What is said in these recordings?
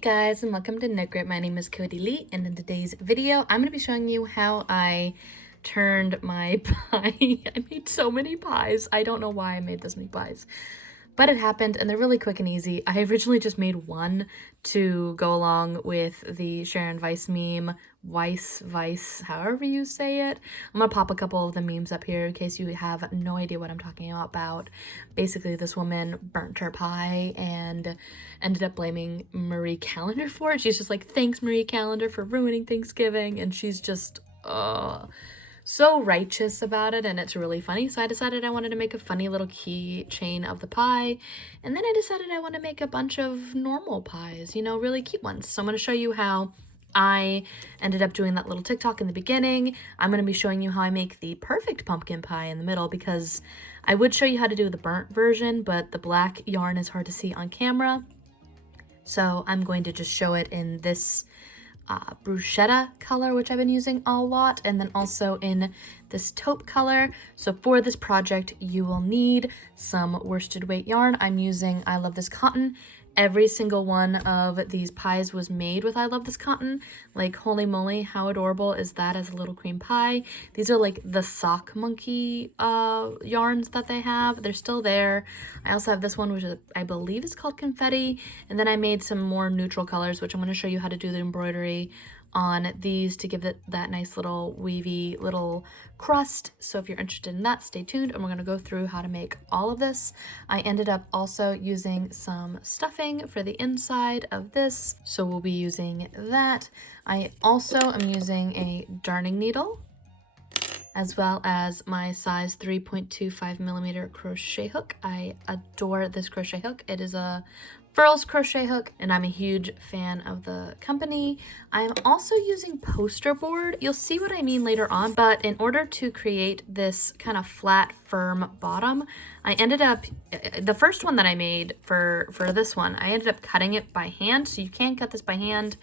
guys, and welcome to Knit Grit. My name is Cody Lee, and in today's video I'm going to be showing you how I turned my pie. I made so many pies. I don't know why I made this many pies, but it happened, and they're really quick and easy. I originally just made one to go along with the Sharon meme, Vice, however you say it. I'm gonna pop a couple of the memes up here in case you have no idea what I'm talking about. Basically, this woman burnt her pie and ended up blaming Marie Callender for it. She's just like, thanks Marie Callender for ruining Thanksgiving, and she's just so righteous about it, and it's really funny. So I decided I wanted to make a funny little keychain of the pie, and then I decided I want to make a bunch of normal pies, you know, really cute ones. So I'm going to show you how I ended up doing that little TikTok in the beginning. I'm going to be showing you how I make the perfect pumpkin pie in the middle, because I would show you how to do the burnt version, but the black yarn is hard to see on camera. So I'm going to just show it in this Bruschetta color, which I've been using a lot, and then also in this taupe color. So for this project, you will need some worsted weight yarn. I'm using I Love This Cotton. Every single one of these pies was made with I Love This Cotton. Like, holy moly, how adorable is that as a little cream pie? These are like the sock monkey yarns that they have. They're still there. I also have this one, which is, I believe is called Confetti. And then I made some more neutral colors, which I'm going to show you how to do the embroidery on these to give it that nice little weavy little crust. So if you're interested in that, stay tuned, and we're going to go through how to make all of this. I ended up also using some stuffing for the inside of this, so we'll be using that. I also am using a darning needle, as well as my size 3.25 millimeter crochet hook. I adore this crochet hook. It is a Furls crochet hook, and I'm a huge fan of the company. I'm also using poster board. You'll see what I mean later on, but in order to create this kind of flat, firm bottom, I ended up, the first one that I made for this one, I ended up cutting it by hand, so you can cut this by hand.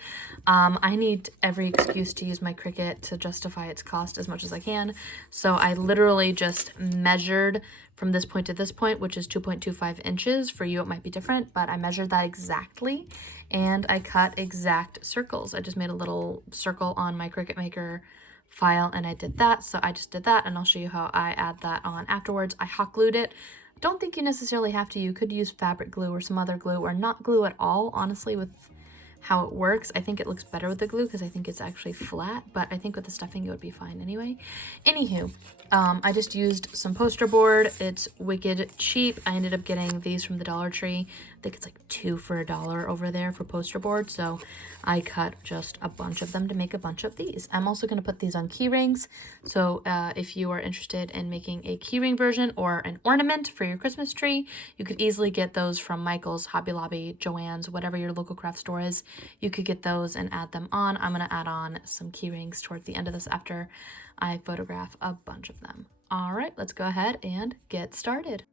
I need every excuse to use my Cricut to justify its cost as much as I can, so I literally just measured from this point to this point, which is 2.25 inches. For you, it might be different, but I measured that exactly, and I cut exact circles. I just made a little circle on my Cricut Maker file, and I did that. So I just did that, and I'll show you how I add that on afterwards. I hot glued it. Don't think you necessarily have to. You could use fabric glue or some other glue, or not glue at all, honestly, with how it works. I think it looks better with the glue because I think it's actually flat, but I think with the stuffing it would be fine anyway. Anywho, I just used some poster board. It's wicked cheap. I ended up getting these from the Dollar Tree. I think it's like 2 for $1 over there for poster board, so I cut just a bunch of them to make a bunch of these. I'm also going to put these on key rings, so if you are interested in making a keyring version or an ornament for your Christmas tree, you could easily get those from Michael's, Hobby Lobby, Joann's, whatever your local craft store is. You could get those and add them on. I'm going to add on some key rings towards the end of this after I photograph a bunch of them. All right, let's go ahead and get started.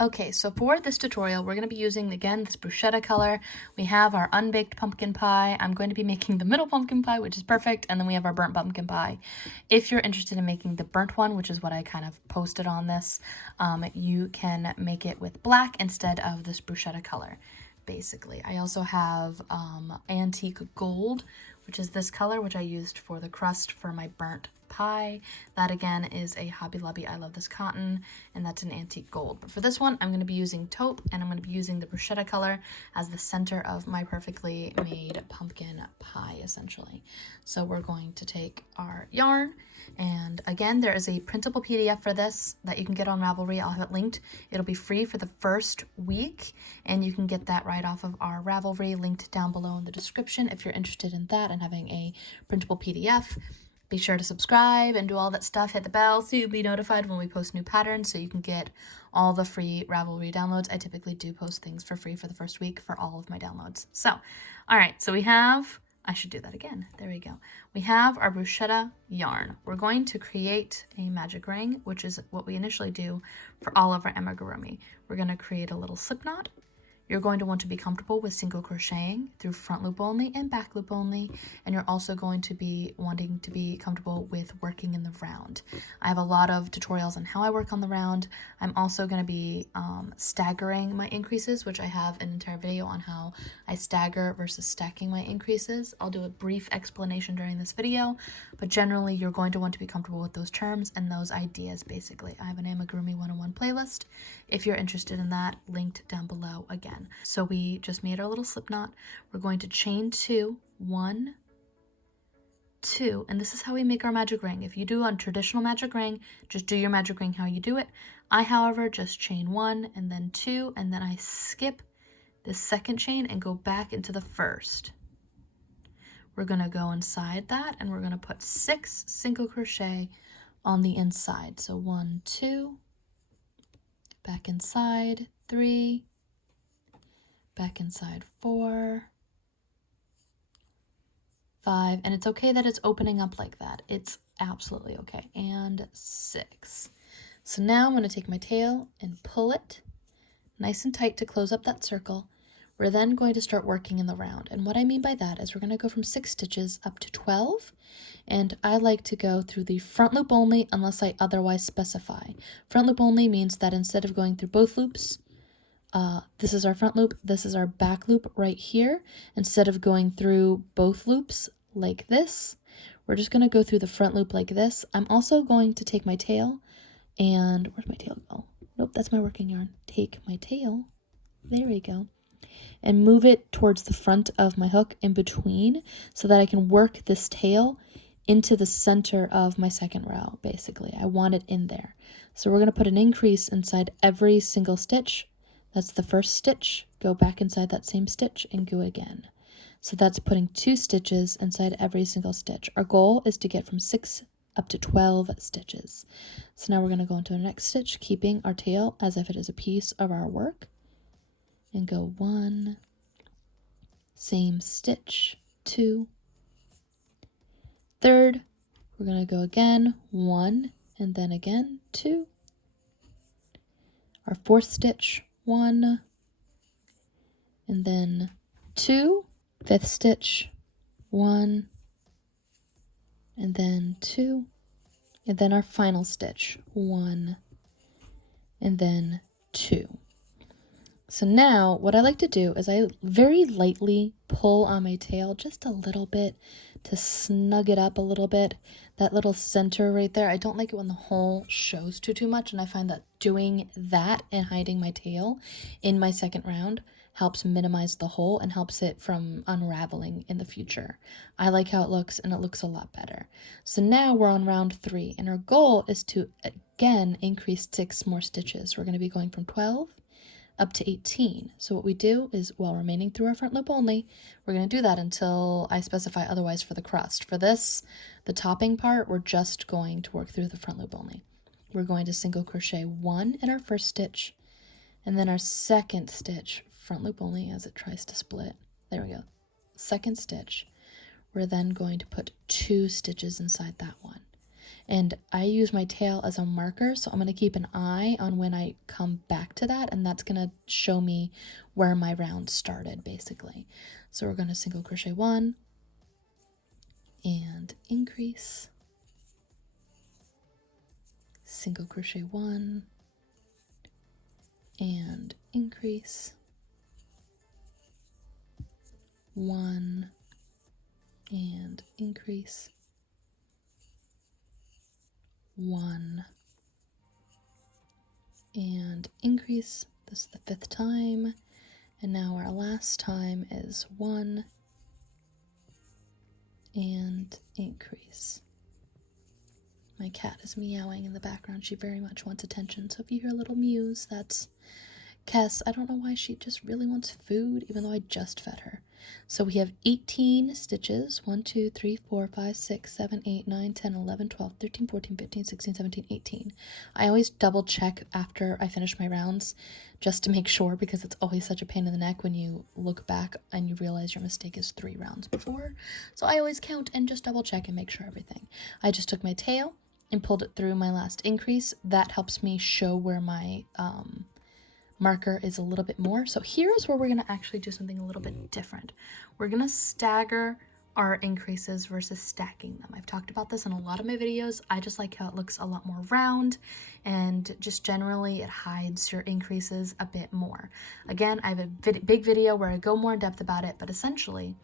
Okay, so for this tutorial, we're going to be using, again, this Bruschetta color. We have our unbaked pumpkin pie. I'm going to be making the middle pumpkin pie, which is perfect, and then we have our burnt pumpkin pie. If you're interested in making the burnt one, which is what I kind of posted on this, you can make it with black instead of this Bruschetta color, basically. I also have antique gold, which is this color, which I used for the crust for my burnt pie. That again is a Hobby Lobby I Love This Cotton, and that's an antique gold. But for this one, I'm going to be using taupe, and I'm going to be using the Bruschetta color as the center of my perfectly made pumpkin pie, essentially. So we're going to take our yarn, and again, there is a printable PDF for this that you can get on Ravelry. I'll have it linked. It'll be free for the first week, and you can get that right off of our Ravelry, linked down below in the description if you're interested in that and having a printable PDF. Be sure to subscribe and do all that stuff. Hit the bell so you'll be notified when we post new patterns, so you can get all the free Ravelry downloads. I typically do post things for free for the first week for all of my downloads. So, all right, so we have, I should do that again. There we go. We have our Bruschetta yarn. We're going to create a magic ring, which is what we initially do for all of our amigurumi. We're going to create a little slip knot. You're going to want to be comfortable with single crocheting through front loop only and back loop only, and you're also going to be wanting to be comfortable with working in the round. I have a lot of tutorials on how I work on the round. I'm also going to be staggering my increases, which I have an entire video on how I stagger versus stacking my increases. I'll do a brief explanation during this video, but generally you're going to want to be comfortable with those terms and those ideas basically. I have an Amigurumi 101 playlist if you're interested in that, linked down below again. So we just made our little slip knot. We're going to chain 2, 1, 2, and this is how we make our magic ring. If you do on traditional magic ring, just do your magic ring how you do it. I, however, just chain 1 and then 2, and then I skip the second chain and go back into the first. We're going to go inside that and we're going to put 6 single crochet on the inside. So 1, 2, back inside, 3, back inside 4, 5, and it's okay that it's opening up like that. It's absolutely okay. And 6. So now I'm going to take my tail and pull it nice and tight to close up that circle. We're then going to start working in the round. And what I mean by that is we're going to go from 6 stitches up to 12. And I like to go through the front loop only unless I otherwise specify. Front loop only means that instead of going through both loops, this is our front loop, this is our back loop right here. Instead of going through both loops like this, we're just going to go through the front loop like this. I'm also going to take my tail and, where's my tail go? Nope, that's my working yarn. Take my tail, there we go, and move it towards the front of my hook in between so that I can work this tail into the center of my second row, basically. I want it in there. So we're going to put an increase inside every single stitch. That's the first stitch, go back inside that same stitch and go again. So that's putting 2 stitches inside every single stitch. Our goal is to get from 6 up to 12 stitches. So now we're going to go into the next stitch, keeping our tail as if it is a piece of our work. And go 1, same stitch, 2. Third, we're going to go again, 1, and then again, 2. Our fourth stitch, 1, and then 2. Fifth stitch, 1, and then 2. And then our final stitch, 1, and then 2. So now what I like to do is I very lightly pull on my tail just a little bit to snug it up a little bit. That little center right there, I don't like it when the hole shows too much, and I find that doing that and hiding my tail in my second round helps minimize the hole and helps it from unraveling in the future. I like how it looks, and it looks a lot better. So now we're on round 3, and our goal is to again increase 6 more stitches. We're going to be going from 12 up to 18. So what we do is, while remaining through our front loop only, we're going to do that until I specify otherwise for the crust. For this, the topping part, we're just going to work through the front loop only. We're going to single crochet 1 in our first stitch, and then our second stitch, front loop only as it tries to split. There we go. Second stitch. We're then going to put 2 stitches inside that one. And I use my tail as a marker, so I'm going to keep an eye on when I come back to that, and that's going to show me where my round started, basically. So we're going to single crochet 1 and increase, single crochet 1 and increase, 1 and increase, 1 and increase. This is the 5th time, and now our last time is 1 and increase. My cat is meowing in the background. She very much wants attention, so if you hear a little mews, that's Kess. I don't know why she just really wants food, even though I just fed her. So we have 18 stitches. 1, 2, 3, 4, 5, 6, 7, 8, 9, 10, 11, 12, 13, 14, 15, 16, 17, 18. I always double check after I finish my rounds just to make sure, because it's always such a pain in the neck when you look back and you realize your mistake is 3 rounds before. So I always count and just double check and make sure everything. I just took my tail and pulled it through my last increase. That helps me show where my marker is a little bit more. So here's where we're going to actually do something a little bit different. We're going to stagger our increases versus stacking them. I've talked about this in a lot of my videos. I just like how it looks a lot more round, and just generally it hides your increases a bit more. Again, I have a big video where I go more in depth about it, but essentially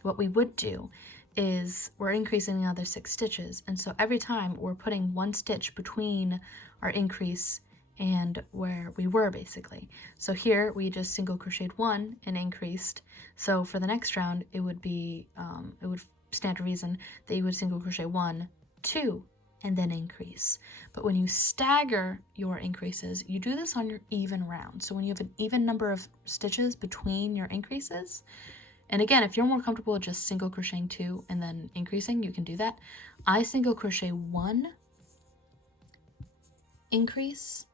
what we would do is we're increasing another 6 stitches, and so every time we're putting 1 stitch between our increase and where we were, basically. So here we just single crocheted 1 and increased. So for the next round it would be it would stand to reason that you would single crochet 1, 2, and then increase. But when you stagger your increases, you do this on your even round. So when you have an even number of stitches between your increases, and again, if you're more comfortable with just single crocheting 2 and then increasing, you can do that. I single crochet 1, increase,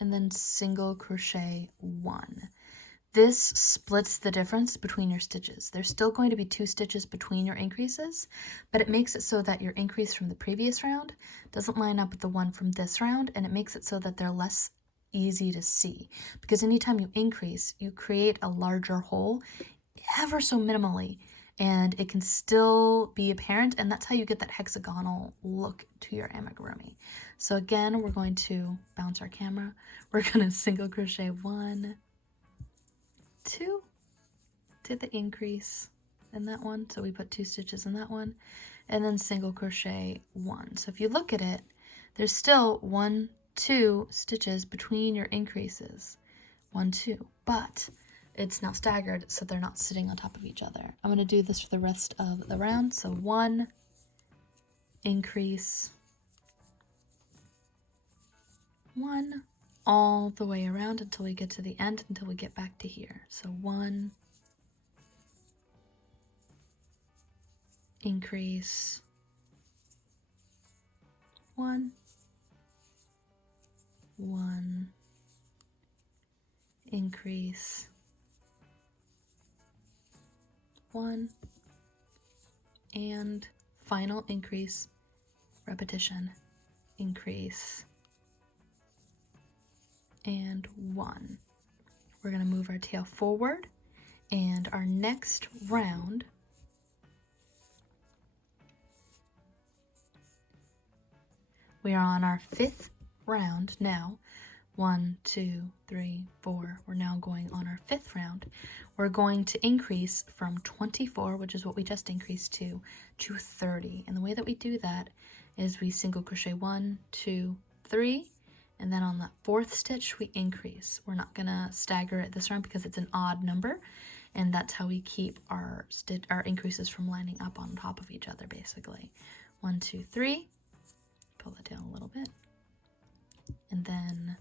and then single crochet 1. This splits the difference between your stitches. There's still going to be 2 stitches between your increases, but it makes it so that your increase from the previous round doesn't line up with the one from this round, and it makes it so that they're less easy to see, because anytime you increase, you create a larger hole ever so minimally, and it can still be apparent, and that's how you get that hexagonal look to your amigurumi. So again, we're going to bounce our camera. We're going to single crochet 1, 2 to the increase in that one, so we put 2 stitches in that one, and then single crochet 1. So if you look at it, there's still 1, 2 stitches between your increases, 1, 2, but it's now staggered, so they're not sitting on top of each other. I'm going to do this for the rest of the round. So 1, increase, 1, all the way around until we get to the end, until we get back to here. So 1, increase, 1, 1, increase, 1, and final increase, repetition, increase, and 1. We're going to move our tail forward, and our next round we are on our 5th round now. 1, 2, 3, 4. We're now going on our 5th round. We're going to increase from 24, which is what we just increased to 30. And the way that we do that is we single crochet 1, 2, 3, and then on the 4th stitch we increase. We're not gonna stagger it this round because it's an odd number, and that's how we keep our increases from lining up on top of each other, basically. 1, 2, 3. Pull that down a little bit, and then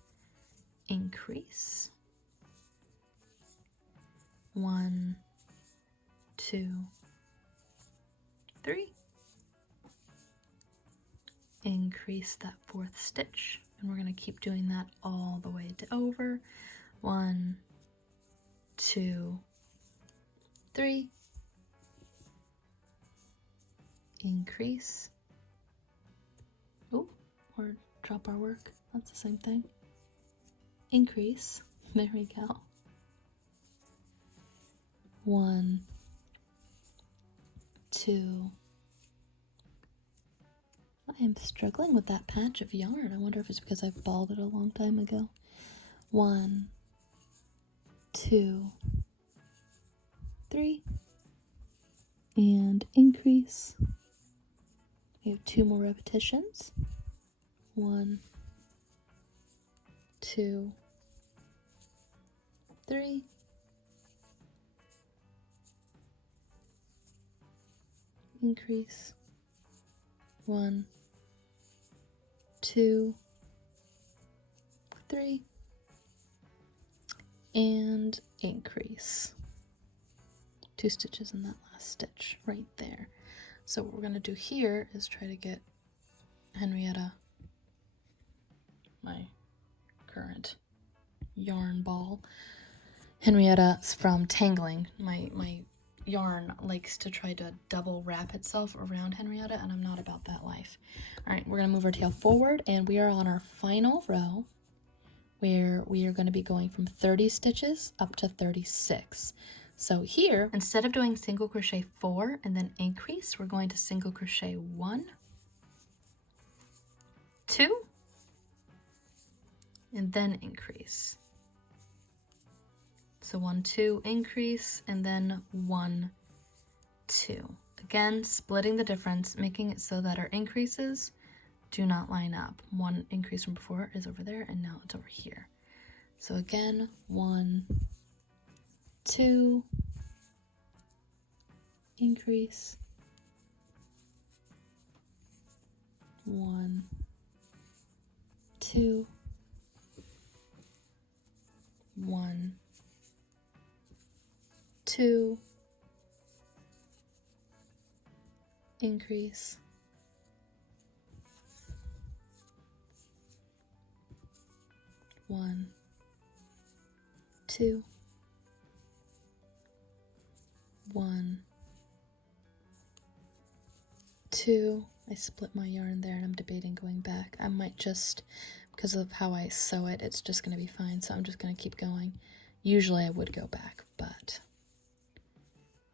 increase, 1, 2, 3, increase that 4th stitch, and we're going to keep doing that all the way to over. 1, 2, 3, increase, or drop our work, that's the same thing, increase, there we go, 1, 2, I am struggling with that patch of yarn. I wonder if it's because I've balled it a long time ago. 1, 2, 3, and increase. We have 2 more repetitions. 1, 2, 3, increase, 1, 2, 3, and increase. 2 stitches in that last stitch right there. So what we're going to do here is try to get Henrietta, my current yarn ball, Henrietta, from tangling. My yarn likes to try to double wrap itself around Henrietta, and I'm not about that life. All right, we're gonna move our tail forward, and we are on our final row where we are gonna be going from 30 stitches up to 36. So here, instead of doing single crochet 4 and then increase, we're going to single crochet 1, 2, and then increase. So 1, 2, increase, and then 1, 2. Again, splitting the difference, making it so that our increases do not line up. One increase from before is over there, and now it's over here. So again, 1, 2, increase, 1, 2, 1, 2, increase, 1, 2, 1, 2. I split my yarn there and I'm debating going back. I might just, because of how I sew it, it's just going to be fine, so I'm just going to keep going. Usually I would go back, but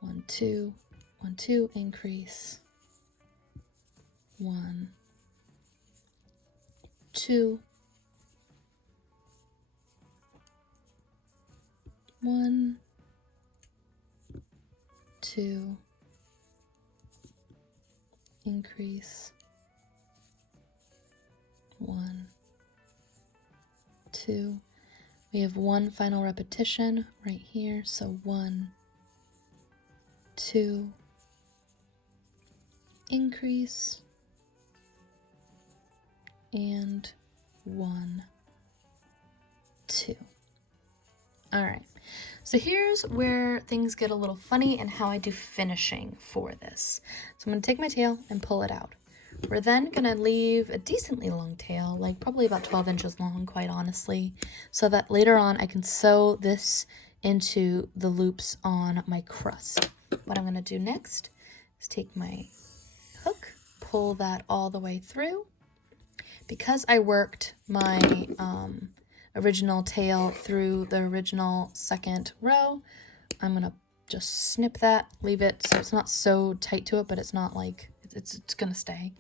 1, 2, 1, 2, increase, 1, 2, 1, 2, increase, 1, 2. We have one final repetition right here, so 1, 2, increase, and 1, 2. All right, so here's where things get a little funny and how I do finishing for this. So I'm going to take my tail and pull it out. We're then going to leave a decently long tail, like probably about 12 inches long, quite honestly, so that later on I can sew this into the loops on my crust. What I'm going to do next is take my hook, pull that all the way through. Because I worked my original tail through the original second row, I'm going to just snip that, leave it so it's not so tight to it, but it's not like, it's going to stay.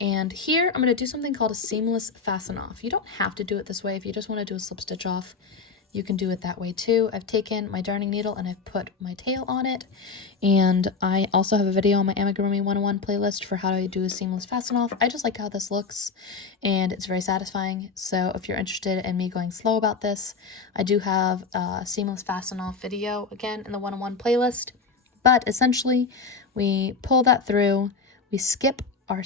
And here I'm going to do something called a seamless fasten off. You don't have to do it this way. If you just want to do a slip stitch off, you can do it that way too. I've taken my darning needle and I've put my tail on it. And I also have a video on my Amigurumi 101 playlist for how to do a seamless fasten off. I just like how this looks and it's very satisfying. So if you're interested in me going slow about this, I do have a seamless fasten off video again in the 101 playlist. But essentially we pull that through, we skip our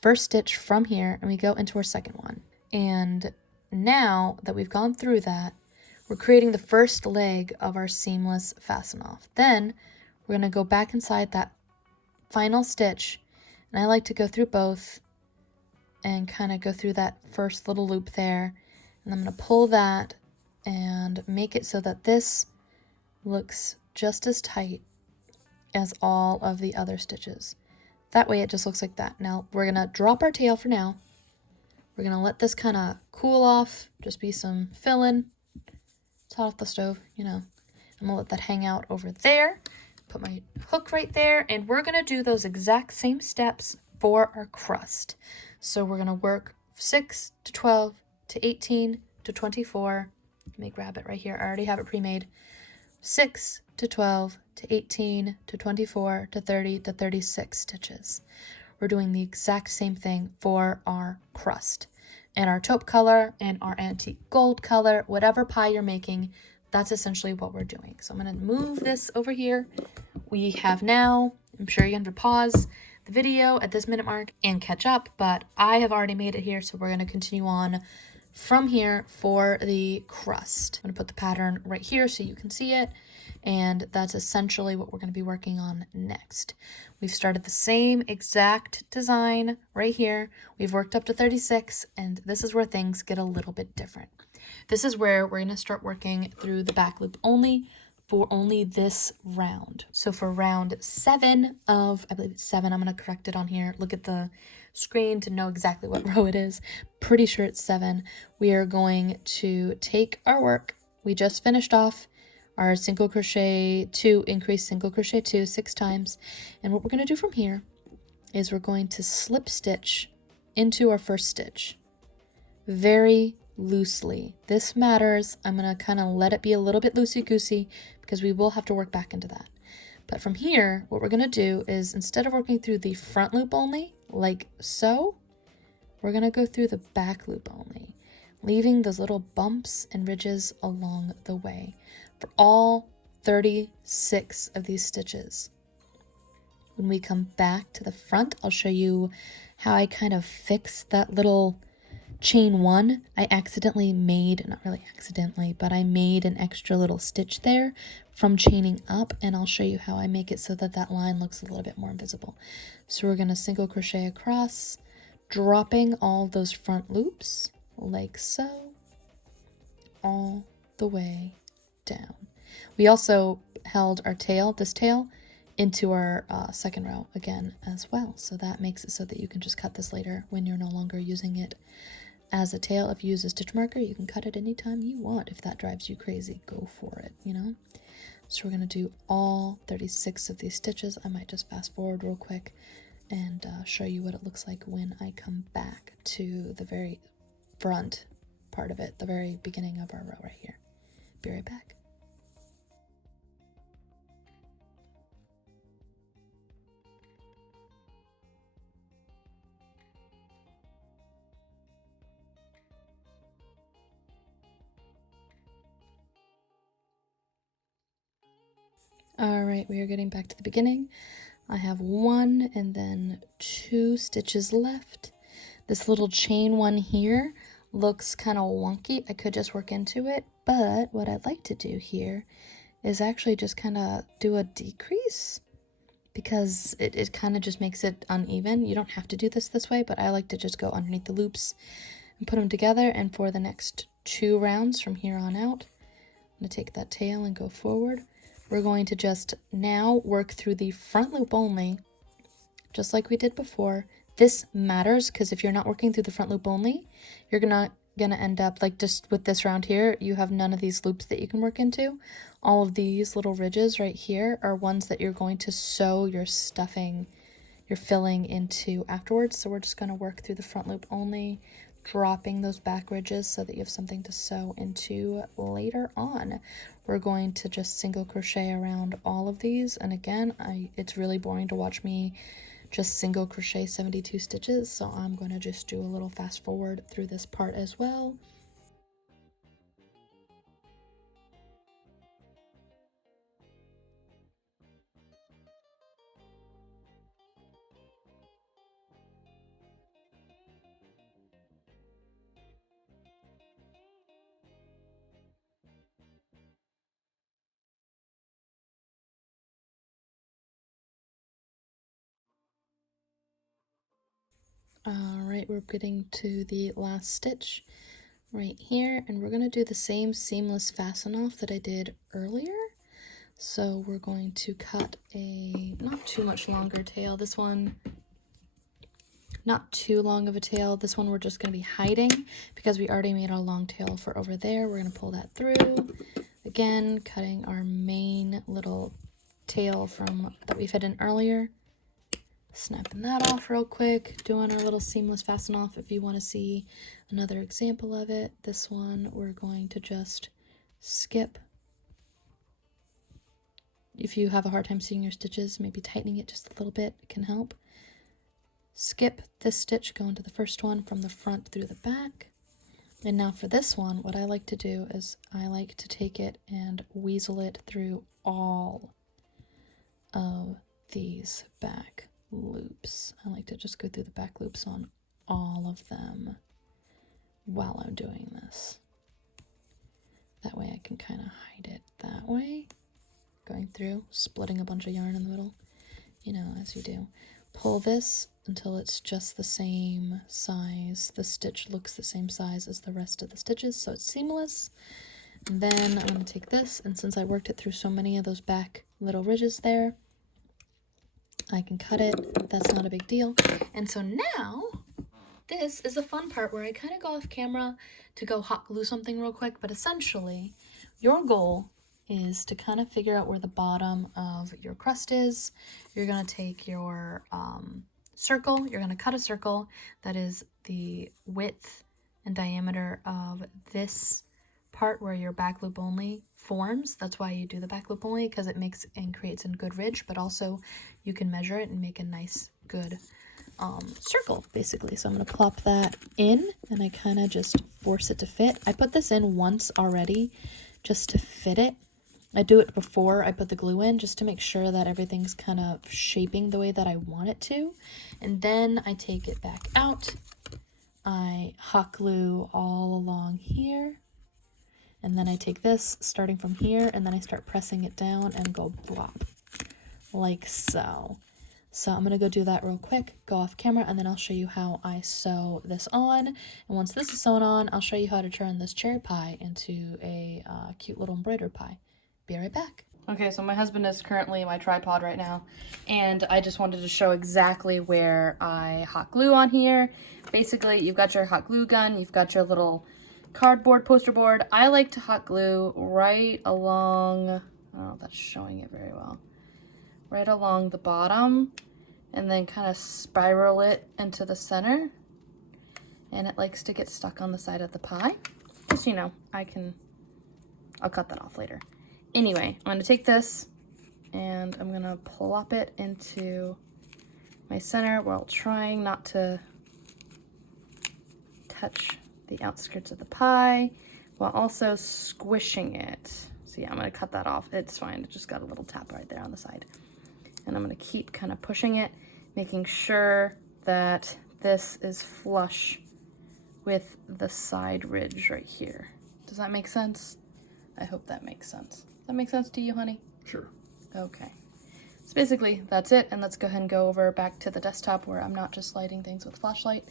first stitch from here and we go into our second one. And now that we've gone through that, we're creating the first leg of our seamless fasten off. Then we're going to go back inside that final stitch, and I like to go through both and kind of go through that first little loop there, and I'm going to pull that and make it so that this looks just as tight as all of the other stitches. That way it just looks like that. Now we're going to drop our tail for now. We're going to let this kind of cool off, just be some fill-in. It's hot off the stove, you know. I'm going to let that hang out over there. Put my hook right there, and we're going to do those exact same steps for our crust. So we're going to work 6 to 12 to 18 to 24. Let me grab it right here. I already have it pre-made. 6 to 12 to 18 to 24 to 30 to 36 stitches. We're doing the exact same thing for our crust. And our taupe color and our antique gold color, whatever pie you're making, that's essentially what we're doing. So I'm going to move this over here. We have now, I'm sure you're going to pause the video at this minute mark and catch up, but I have already made it here, so we're going to continue on from here for the crust. I'm going to put the pattern right here so you can see it, and that's essentially what we're going to be working on next. We've started the same exact design right here. We've worked up to 36, and this is where things get a little bit different. This is where we're going to start working through the back loop only for only this round. So for round 7 of, I believe it's 7, I'm going to correct it on here. Look at the screen to know exactly what row it is. Pretty sure it's 7. We are going to take our work. We just finished off our single crochet 2, increase single crochet 2 6 times. And what we're going to do from here is we're going to slip stitch into our first stitch very loosely. This matters. I'm going to kind of let it be a little bit loosey-goosey because we will have to work back into that. But from here, what we're going to do is, instead of working through the front loop only, like so, we're going to go through the back loop only, leaving those little bumps and ridges along the way for all 36 of these stitches. When we come back to the front, I'll show you how I kind of fix that little chain 1. I accidentally made, not really accidentally, but I made an extra little stitch there from chaining up, and I'll show you how I make it so that that line looks a little bit more invisible. So we're going to single crochet across, dropping all those front loops like so, all the way down. We also held our tail, this tail, into our second row again as well. So that makes it so that you can just cut this later when you're no longer using it as a tail. If you use a stitch marker, you can cut it anytime you want. If that drives you crazy, go for it, you know? So we're going to do all 36 of these stitches. I might just fast forward real quick and show you what it looks like when I come back to the very front part of it, the very beginning of our row right here. Be right back. All right, we are getting back to the beginning. I have 1 and then 2 stitches left. This little chain 1 here looks kind of wonky. I could just work into it, but what I'd like to do here is actually just kind of do a decrease, because it kind of just makes it uneven. You don't have to do this way, but I like to just go underneath the loops and put them together. And for the next 2 rounds from here on out, I'm going to take that tail and go forward. We're going to just now work through the front loop only, just like we did before. This matters because if you're not working through the front loop only, you're gonna end up like just with this round here, you have none of these loops that you can work into. All of these little ridges right here are ones that you're going to sew your stuffing, your filling into afterwards. So we're just going to work through the front loop only, dropping those back ridges so that you have something to sew into later on. We're going to just single crochet around all of these, and again, it's really boring to watch me just single crochet 72 stitches, so I'm going to just do a little fast forward through this part as well. Alright, we're getting to the last stitch right here, and we're going to do the same seamless fasten off that I did earlier. So we're going to cut a not too much longer tail. This one, not too long of a tail. This one we're just going to be hiding because we already made our long tail for over there. We're going to pull that through. Again, cutting our main little tail from that we fit in earlier. Snapping that off real quick, doing our little seamless fasten off. If you want to see another example of it, this one we're going to just skip. If you have a hard time seeing your stitches, maybe tightening it just a little bit can help. Skip this stitch, go into the first one from the front through the back. And now for this one, what I like to do is I like to take it and weasel it through all of these back loops. I like to just go through the back loops on all of them while I'm doing this. That way I can kind of hide it that way. Going through, splitting a bunch of yarn in the middle, you know, as you do. Pull this until it's just the same size. The stitch looks the same size as the rest of the stitches, so it's seamless. And then I'm going to take this, and since I worked it through so many of those back little ridges there, I can cut it. That's not a big deal. And so now, this is the fun part where I kind of go off camera to go hot glue something real quick, but essentially, your goal is to kind of figure out where the bottom of your crust is. You're going to take your circle, you're going to cut a circle that is the width and diameter of this part where your back loop only forms. That's why you do the back loop only, because it makes and creates a good ridge, but also you can measure it and make a nice good circle basically. So I'm going to plop that in, and I kind of just force it to fit. I put this in once already just to fit it. I do it before I put the glue in just to make sure that everything's kind of shaping the way that I want it to. And then I take it back out. I hot glue all along here. And then I take this starting from here, and then I start pressing it down and go blop, like so. So I'm going to go do that real quick, go off camera, and then I'll show you how I sew this on. And once this is sewn on, I'll show you how to turn this cherry pie into a cute little embroidered pie. Be right back. Okay, so my husband is currently my tripod right now, and I just wanted to show exactly where I hot glue on here. Basically, you've got your hot glue gun, you've got your little cardboard poster board. I like to hot glue right along, I don't know if that's showing it very well, right along the bottom, and then kind of spiral it into the center. And it likes to get stuck on the side of the pie. Just, you know, I'll cut that off later. Anyway, I'm gonna take this and I'm gonna plop it into my center while trying not to touch the outskirts of the pie, while also squishing it. So yeah, I'm gonna cut that off. It's fine, it just got a little tap right there on the side. And I'm gonna keep kind of pushing it, making sure that this is flush with the side ridge right here. Does that make sense? I hope that makes sense. Does that make sense to you, honey? Sure. Okay. So basically, that's it. And let's go ahead and go over back to the desktop where I'm not just lighting things with flashlight,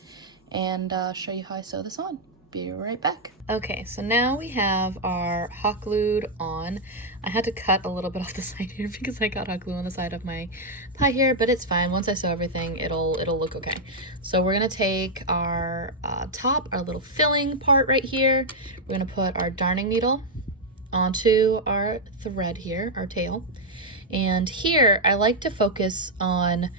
and show you how I sew this on. Be right back. Okay, so now we have our hot glued on. I had to cut a little bit off the side here because I got hot glue on the side of my pie here, but it's fine. Once I sew everything, it'll look okay. So we're gonna take our top, our little filling part right here. We're gonna put our darning needle onto our thread here, our tail. And here, I like to focus on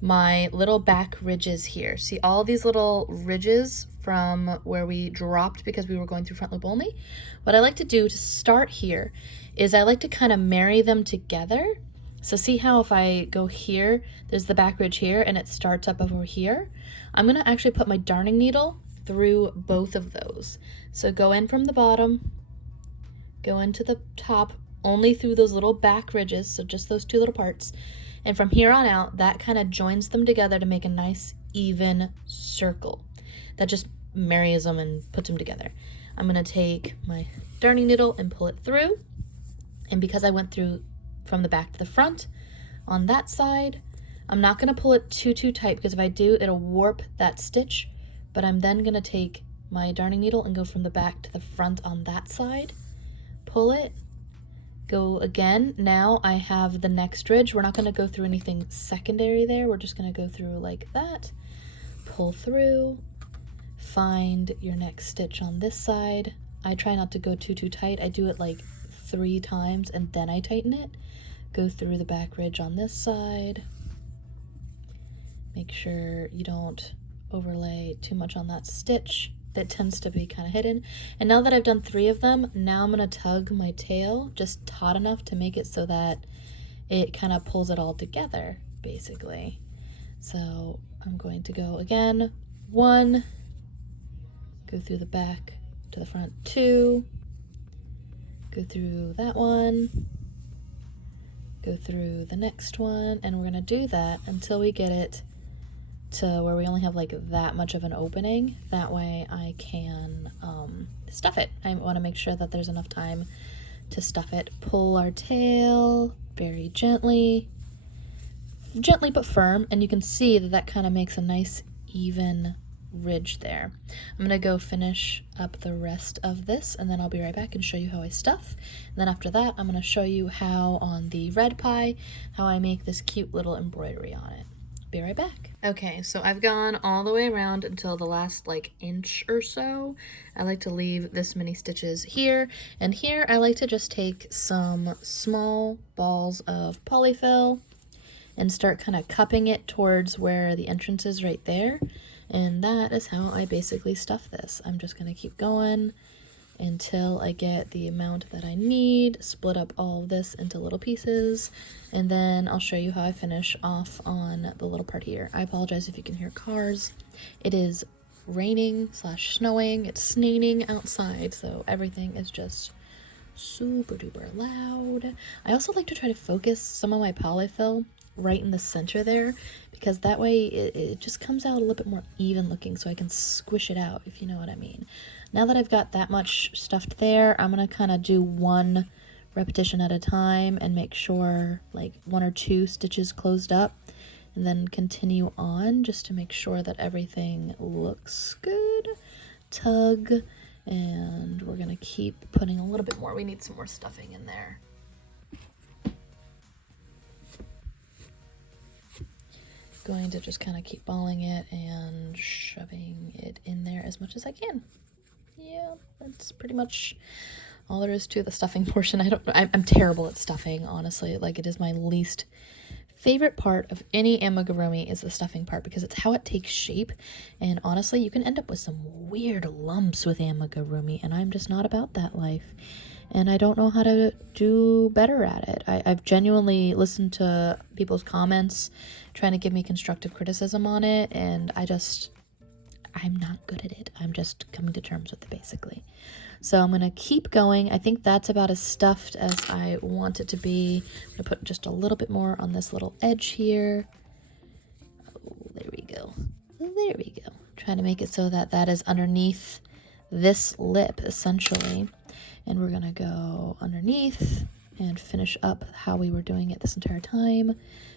my little back ridges here. See all these little ridges from where we dropped because we were going through front loop only? What I like to do to start here is I like to kind of marry them together. So see how if I go here, there's the back ridge here and it starts up over here? I'm gonna actually put my darning needle through both of those. So go in from the bottom, go into the top, only through those little back ridges, so just those two little parts. And from here on out, that kind of joins them together to make a nice even circle. That just marries them and puts them together. I'm gonna take my darning needle and pull it through. And because I went through from the back to the front on that side, I'm not gonna pull it too tight, because if I do, it'll warp that stitch. But I'm then gonna take my darning needle and go from the back to the front on that side, pull it, go again. Now I have the next ridge. We're not going to go through anything secondary there. We're just going to go through like that, pull through, find your next stitch on this side. I try not to go too tight. I do it like 3 times and then I tighten it. Go through the back ridge on this side. Make sure you don't overlay too much on that stitch. That tends to be kind of hidden. And now that I've done 3 of them, now I'm going to tug my tail just taut enough to make it so that it kind of pulls it all together, basically. So I'm going to go again, 1, go through the back to the front, 2, go through that one, go through the next one, and we're going to do that until we get it to where we only have like that much of an opening. That way I can stuff it. I want to make sure that there's enough time to stuff it. Pull our tail very gently but firm, and you can see that that kind of makes a nice even ridge there. I'm gonna go finish up the rest of this, and then I'll be right back and show you how I stuff. And then after that, I'm gonna show you how on the red pie, how I make this cute little embroidery on it. Be right back. Okay, so I've gone all the way around until the last like inch or so. I like to leave this many stitches here, and here I like to just take some small balls of polyfill and start kind of cupping it towards where the entrance is right there. And that is how I basically stuff this. I'm just gonna keep going until I get the amount that I need, split up all of this into little pieces, and then I'll show you how I finish off on the little part here. I apologize if you can hear cars. It is raining / snowing. It's snaining outside, so everything is just super duper loud. I also like to try to focus some of my polyfill right in the center there, because that way it just comes out a little bit more even looking, so I can squish it out, if you know what I mean. Now that I've got that much stuffed there, I'm gonna kind of do one repetition at a time and make sure like 1 or 2 stitches closed up, and then continue on just to make sure that everything looks good. Tug, and we're gonna keep putting a little bit more. We need some more stuffing in there. Going to just kind of keep balling it and shoving it in there as much as I can. Yeah, that's pretty much all there is to the stuffing portion. I'm terrible at stuffing, honestly. Like, it is my least favorite part of any amigurumi is the stuffing part, because it's how it takes shape, and honestly you can end up with some weird lumps with amigurumi, and I'm just not about that life, and I don't know how to do better at it. I've genuinely listened to people's comments trying to give me constructive criticism on it, and I'm not good at it. I'm just coming to terms with it, basically. So I'm going to keep going. I think that's about as stuffed as I want it to be. I'm going to put just a little bit more on this little edge here. Oh, there we go. There we go. Trying to make it so that that is underneath this lip, essentially. And we're going to go underneath and finish up how we were doing it this entire time.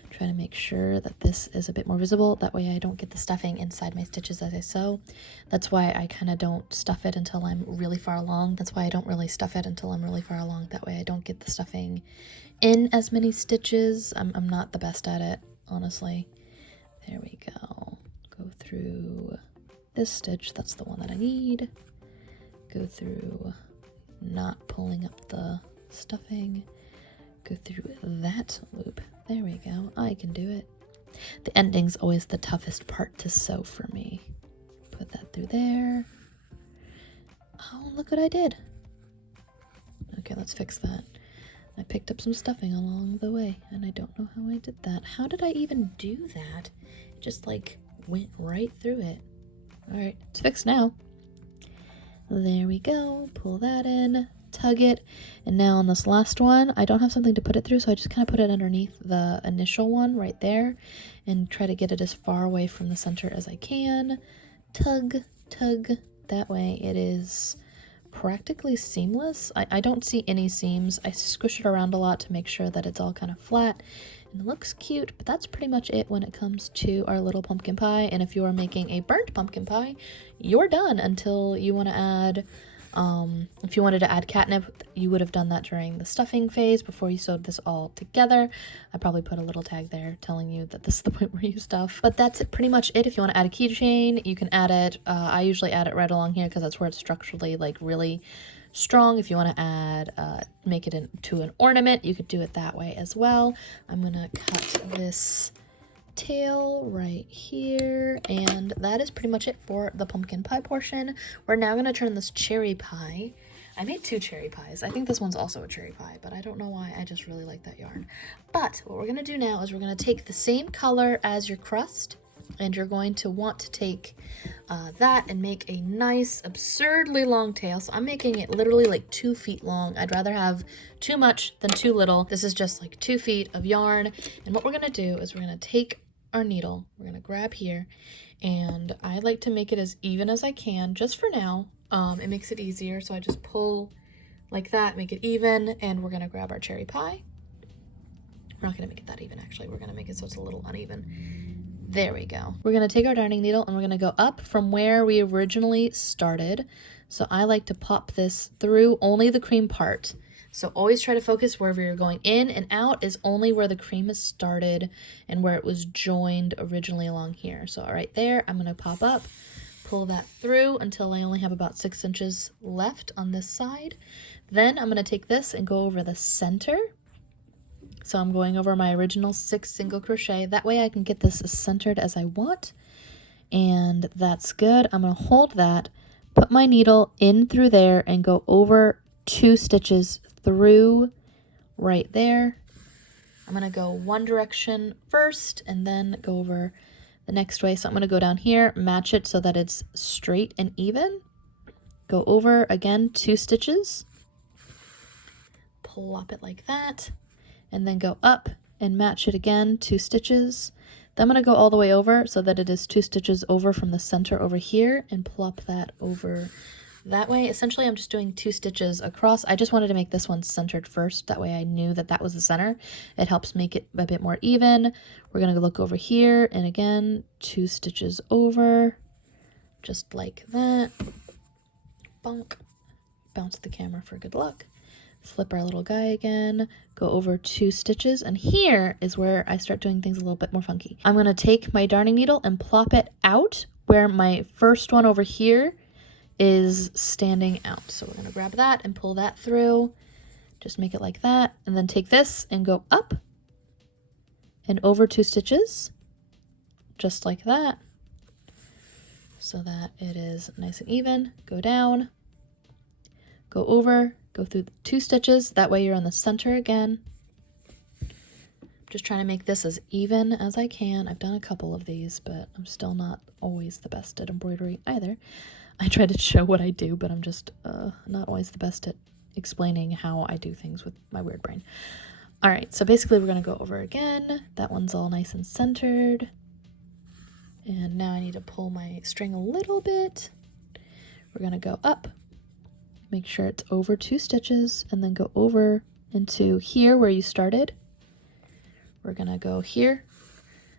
Trying to make sure that this is a bit more visible. That way I don't get the stuffing inside my stitches as I sew. That's why I kind of don't stuff it until I'm really far along. That's why I don't really stuff it until I'm really far along. That way I don't get the stuffing in as many stitches. I'm not the best at it, honestly. There we go. Go through this stitch. That's the one that I need. Go through not pulling up the stuffing. Go through that loop. There we go. I can do it. The ending's always the toughest part to sew for me. Put that through there. Oh, look what I did. Okay, let's fix that. I picked up some stuffing along the way, and I don't know how I did that. How did I even do that? It just like went right through it. All right, it's fixed now. There we go. Pull that in. Tug it, and now on this last one I don't have something to put it through, so I just kind of put it underneath the initial one right there and try to get it as far away from the center as I can. Tug, tug. That way it is practically seamless. I don't see any seams. I squish it around a lot to make sure that it's all kind of flat and it looks cute, but that's pretty much it when it comes to our little pumpkin pie. And if you are making a burnt pumpkin pie, you're done until you want to add if you wanted to add catnip, you would have done that during the stuffing phase before you sewed this all together. I probably put a little tag there telling you that this is the point where you stuff. But that's pretty much it. If you want to add a keychain, you can add it. I usually add it right along here because that's where it's structurally like really strong. If you want to add, make it into an ornament, you could do it that way as well. I'm going to cut this tail right here, and that is pretty much it for the pumpkin pie portion. We're now going to turn this cherry pie. I made 2 cherry pies. I think this one's also a cherry pie, but I don't know why. I just really like that yarn. But what we're going to do now is we're going to take the same color as your crust, and you're going to want to take that and make a nice absurdly long tail. So I'm making it literally like 2 feet long. I'd rather have too much than too little. This is just like 2 feet of yarn, and what we're going to do is we're going to take our needle, we're going to grab here, and I like to make it as even as I can just for now. It makes it easier, so I just pull like that, make it even, and we're going to grab our cherry pie. We're not going to make it that even, actually. We're going to make it so it's a little uneven. There we go. We're going to take our darning needle and we're going to go up from where we originally started. So I like to pop this through only the cream part. So always try to focus wherever you're going in and out is only where the cream is started and where it was joined originally along here. So right there, I'm going to pop up, pull that through until I only have about 6 inches left on this side. Then I'm going to take this and go over the center. So I'm going over my original 6 single crochet. That way I can get this as centered as I want. And that's good. I'm going to hold that, put my needle in through there and go over 2 stitches through right there. I'm going to go one direction first and then go over the next way. So I'm going to go down here, match it so that it's straight and even. Go over again 2 stitches. Plop it like that. And then go up and match it again 2 stitches. Then I'm going to go all the way over so that it is 2 stitches over from the center over here and plop that over that way. Essentially, I'm just doing 2 stitches across. I just wanted to make this one centered first. That way I knew that that was the center. It helps make it a bit more even. We're going to look over here and again, 2 stitches over, just like that. Bonk. Bounce the camera for good luck. Flip our little guy again, go over 2 stitches, and here is where I start doing things a little bit more funky. I'm going to take my darning needle and plop it out where my first one over here is standing out. So we're going to grab that and pull that through, just make it like that, and then take this and go up and over 2 stitches, just like that, so that it is nice and even. Go down, go over, go through 2 stitches, that way you're on the center again. Just trying to make this as even as I can. I've done a couple of these, but I'm still not always the best at embroidery either. I try to show what I do, but I'm just not always the best at explaining how I do things with my weird brain. All right, so basically we're gonna go over again. That one's all nice and centered. And now I need to pull my string a little bit. We're gonna go up. Make sure it's over 2 stitches and then go over into here where you started. We're gonna go here.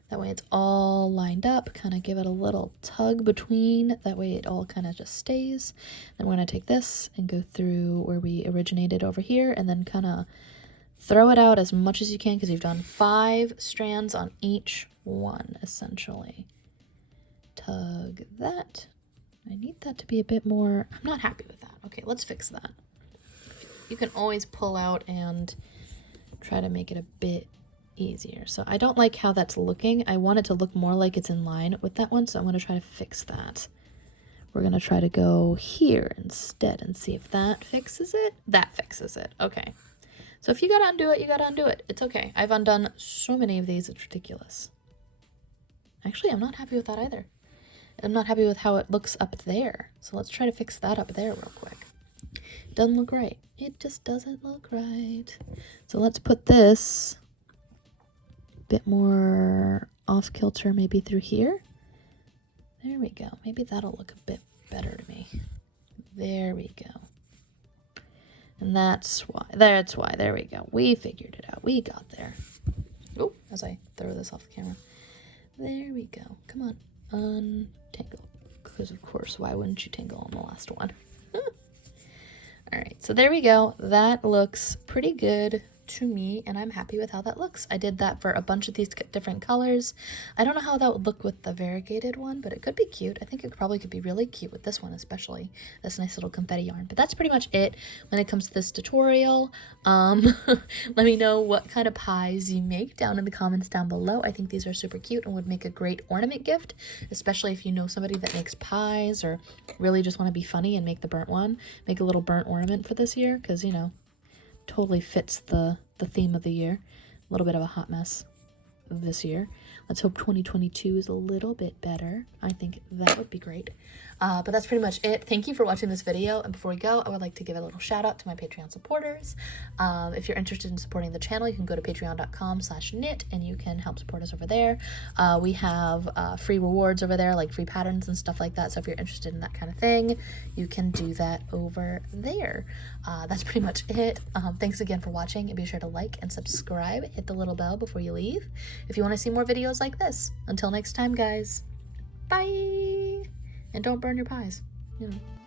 That way it's all lined up, kind of give it a little tug between. That way it all kind of just stays. Then we're gonna take this and go through where we originated over here and then kind of throw it out as much as you can because you've done 5 strands on each one, essentially. Tug that. I need that to be a bit more, I'm not happy with that. Okay, let's fix that. You can always pull out and try to make it a bit easier. So I don't like how that's looking. I want it to look more like it's in line with that one, so I'm going to try to fix that. We're going to try to go here instead and see if that fixes it. That fixes it. Okay. So if you got to undo it, you got to undo it. It's okay. I've undone so many of these, it's ridiculous. Actually, I'm not happy with that either. I'm not happy with how it looks up there. So let's try to fix that up there real quick. It doesn't look right. It just doesn't look right. So let's put this a bit more off kilter maybe through here. There we go. Maybe that'll look a bit better to me. There we go. And that's why. There we go. We figured it out. We got there. Oh, as I throw this off the camera. There we go. Come on. Untangle. Because of course, why wouldn't you tangle on the last one? All right, so there we go. That looks pretty good to me, and I'm happy with how that looks. I did that for a bunch of these different colors. I don't know how that would look with the variegated one, but it could be cute. I think it probably could be really cute with this one, especially this nice little confetti yarn. But that's pretty much it when it comes to this tutorial. Let me know what kind of pies you make down in the comments down below. I think these are super cute and would make a great ornament gift, especially if you know somebody that makes pies or really just want to be funny and make the burnt one. Make a little burnt ornament for this year because, you know, totally fits the theme of the year. A little bit of a hot mess this year. Let's hope 2022 is a little bit better. I think that would be great. But that's pretty much it. Thank you for watching this video. And before we go, I would like to give a little shout out to my Patreon supporters. If you're interested in supporting the channel, you can go to patreon.com/knit and you can help support us over there. We have free rewards over there, like free patterns and stuff like that. So if you're interested in that kind of thing, you can do that over there. That's pretty much it. Thanks again for watching, and be sure to like and subscribe. Hit the little bell before you leave. if you want to see more videos like this. Until next time, guys. Bye! And don't burn your pies. You know.